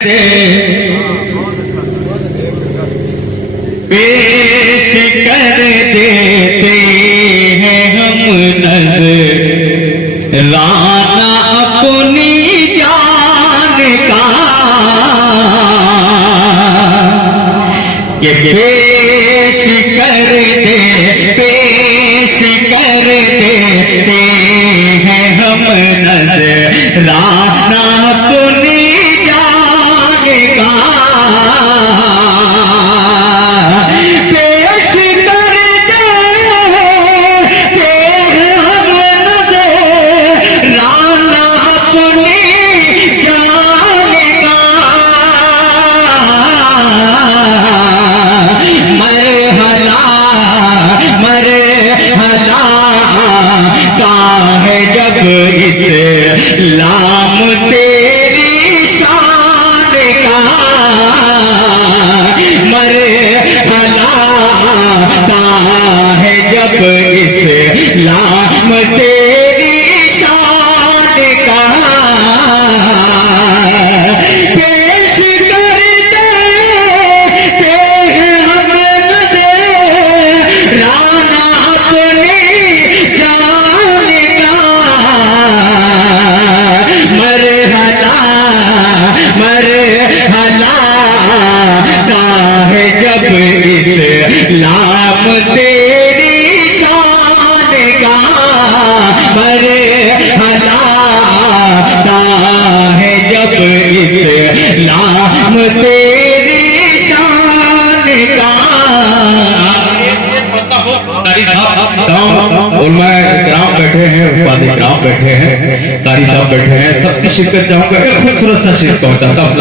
पेश कर देते हैं हम नज़राना अपनी जान का कि पेश कर देते हैं हम नज़राना अपनी लाम तेरी शान का मरहला है जब इस लाम तेरी शान का पेश करते हैं हम नज़राना अपनी जान का मरहला है जब इस लाम तेरी शान का मरहला है जब इस लाम तेरी शान का। ग्राम बैठे हैं, उपाधि ग्राम बैठे हैं, कारी साहब बैठे हैं, सबकी शिरकत चाहूंगा। एक खूबसूरत सा शेर पहुंचाता हूं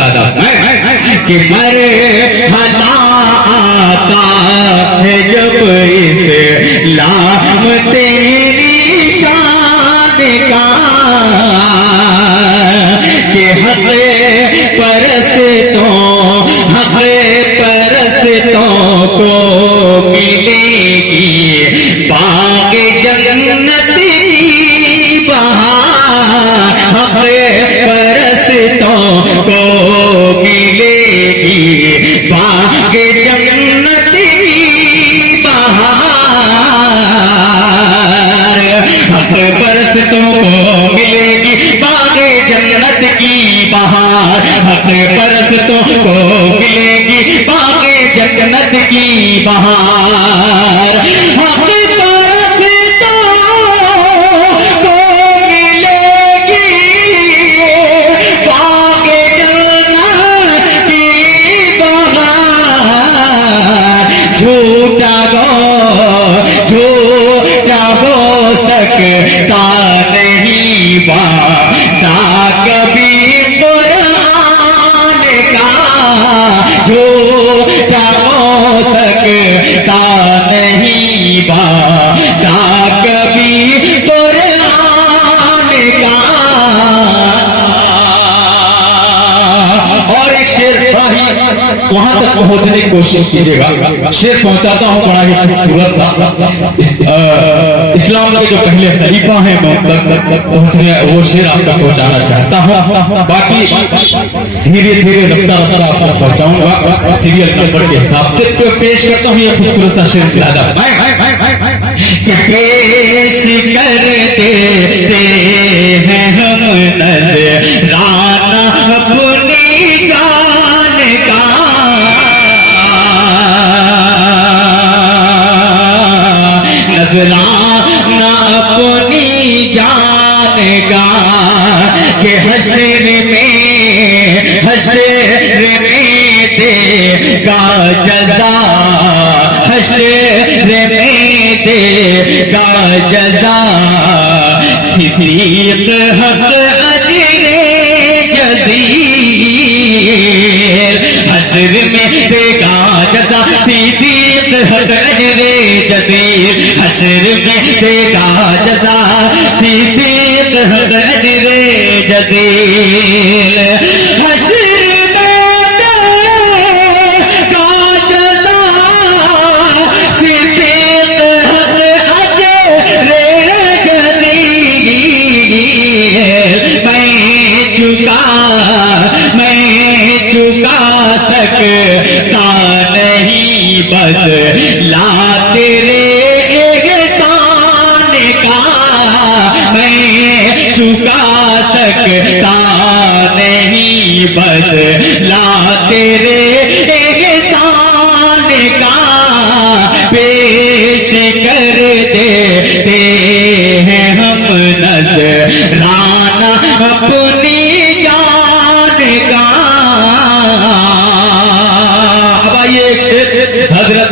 कि मरहला आता है जब इस लाम तेरी शान का कि हक परस्तों को मिलेगी बाग जन्नत की बहार। हक परस्तों को मिलेगी बाग जन्नत की बहार। हक परस्तों को मिलेगी बाग जन्नत की बहार। हक परस्तों को मिलेगी बाग जन्नत की बहार। हक झूठा हो सकता नहीं वादा कभी कुरान का। झूठा हो सकता नहीं वादा कभी कुरान का। और एक शेर वहां तक पहुंचने की कोशिश कीजिएगा। शेर पहुंचाता हूं बड़ा ही खूबसूरत सा। इस्लाम के जो पहले खलीफा हैं वो शेर आप तक पहुंचाना चाहता हूं। बाकी धीरे धीरे रफ्ता आपको पहुंचाऊंगा सीरियल नंबर के हिसाब से। तो पेश करता हूं ये खूबसूरत सा शेर लादा। पेश कर देते हैं हम नज़राना अपनी जान का नज़राना अपनी जान का कि हश्र में देगा जज़ा। हश्र में देगा जज़ा सिद्दीक़ हक़ अजरे जज़ील। हश्र में देगा जज़ा सिद्दीक़ हक़ अजरे जज़ील। हश्र में देगा जज़ा सिद्दीक़ हक़ अजरे जज़ील। हश्र में देगा जज़ा सिद्दीक़ हक़ अजरे जज़ील। मैं चुका बदला तेरे एहसान का मैं चुका सकता नहीं, बदला तेरे एहसान का पेश कर देते हैं हम नजराना अपनी जान का। अब आइए एक शेर हजरत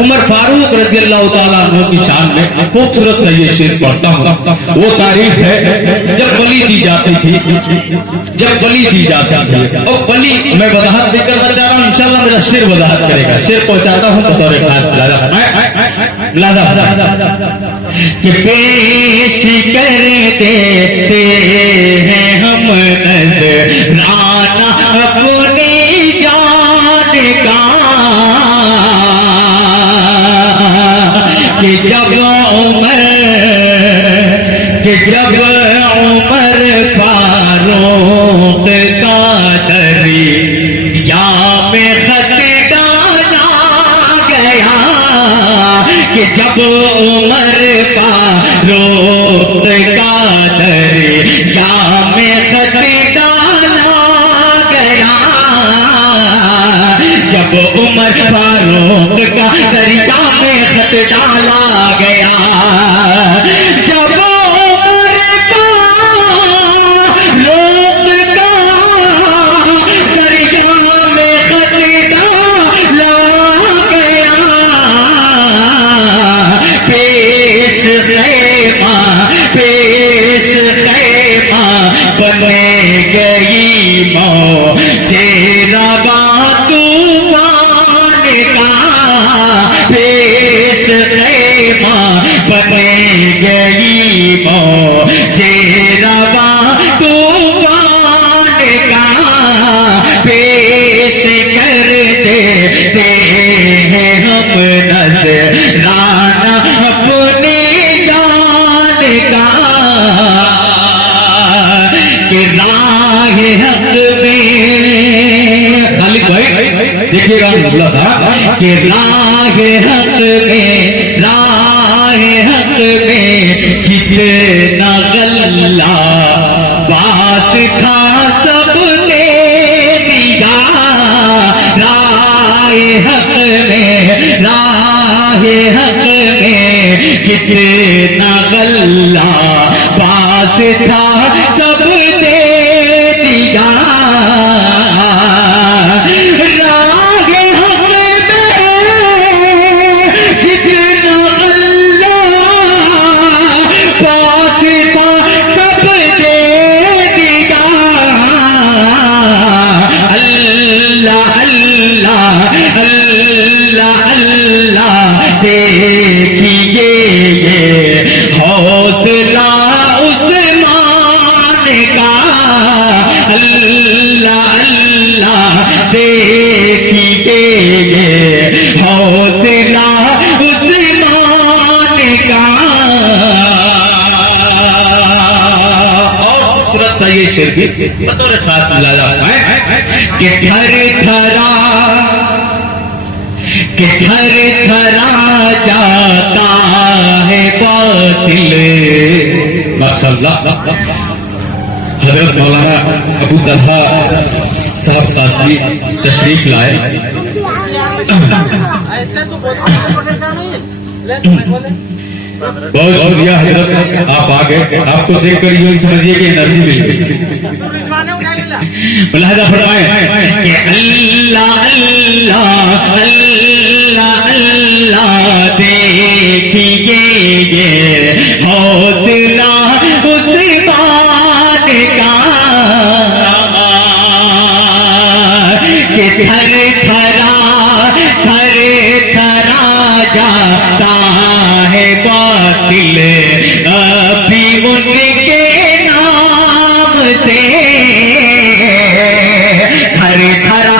उमर फारूक रज़ी अल्लाह ताला अन्हु की शान में खूबसूरत है ये शेर पढ़ता हूँ। वो तारीफ है जब बलि दी जाती थी, जब बलि दी जाती थी और बलि मैं वजाहत देकर जा रहा हूँ, इंशाल्लाह मेरा शेर वजाहत करेगा। शेर पहुंचाता हूँ बतौर कि पेश कर देते हैं हम नजराना अपनी जान का कि जब उमर फारूक का दरिया में खत डाला गया, कि जब उमर फारूक का दरिया में खत डाला गया, जब उमर फारूक का दरिया में खत डाला गया, जब उमर फारूक का दरिया में खत डाला गया, पेश खैमा बने गई मौजे रवा तूफान का, पेश खैमा बने गई मौजे रवा तूफान का, पेश कर देते हैं हम नजराना अपनी जान का, कि राह हक में खालिद भाई देखिएगा बोला था कि राह हक में जितना गल्ला बास था सबने दिया, राह हक में जितना गल्ला बास था सब दे दिया, राह हक में जितना गल्ला बास था सब दे दिया, अल्लाह अल्लाह अल्लाह अल्लाह देखिए ये हौसला उस्मान का, अल्लाह अल्लाह देखिए ये हौसला उस्मान का। और तुरंत ये शेर भी बतौर खास मिला जाता है कि थर थरा जाता है बातिल। माशाअल्लाह हजरत मौलाना अबू तलहा साहब कासमी तशरीफ लाए। बहुत शुक्रिया हजरत, आप आ गए। आपको देखकर यूं समझिए कि एनर्जी मिल गई। लिहाजा फरमाए कि अल्लाह अल्लाह अल्लाह अल्लाह देखिए ये हौसला उस्मान का, कि थर थरा जाता है बातिल अभी उनके नाम से, थर थरा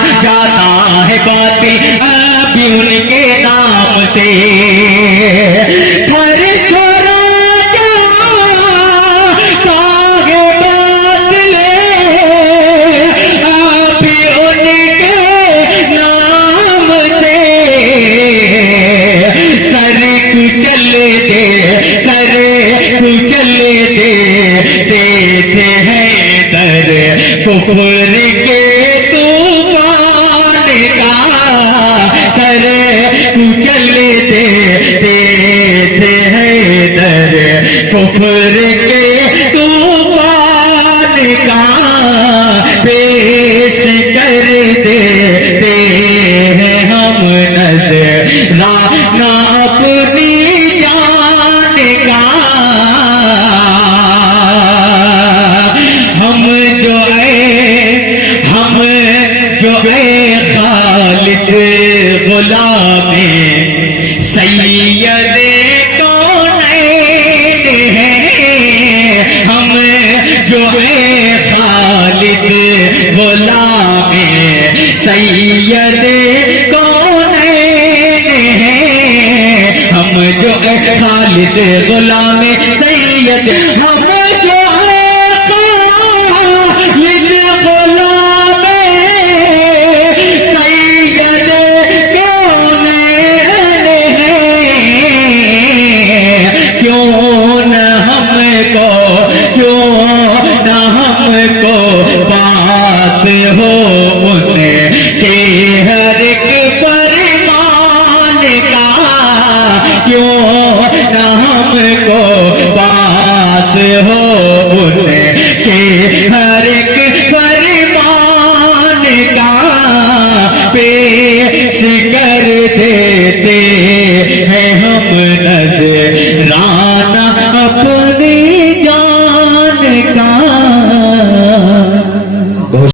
गुलाम सैयद कौनैन हैं हम जो है खालिद गुलाम सैयद कौनैन हैं हम जो है खालिद गुलाम सैयद हम जो है खालिद गुलाम सैयद कौनैन हैं क्यों न हमको बात हो